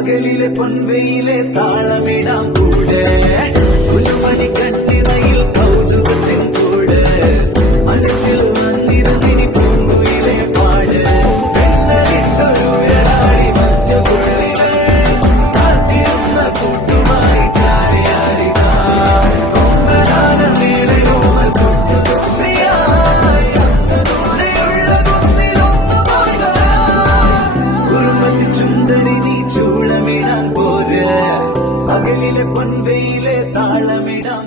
പകലിലെ പൊൻവെയിലെ താളമിടാം കൂടെ പുലുമണി കണ്ണിറയിൽ കൗതുകത്തിൻ കൂടെ മനസ്സിൽ വന്നിരുന്നിനി പൂങ്കുയിലെ പാട് പെണ്ണലിട്ടൊരുഴലാടി മധ്യപുള്ളികൾ കാത്തിരുന്ന കൂട്ടുമായി ചാരിയാരിതാ കൊമ്പനാന മേളയോമൽ കൊട്ടുതുമ്പിയായി അന്ന് ദൂരെയുള്ള കുന്നിലൊന്നു പോയി വരാം കുറുമ്പത്തി ചുണ്ടരി നീ ചൂളമിടാൻ പോര് പകലിലെ പൊൻവെയിലെ താളമിടാം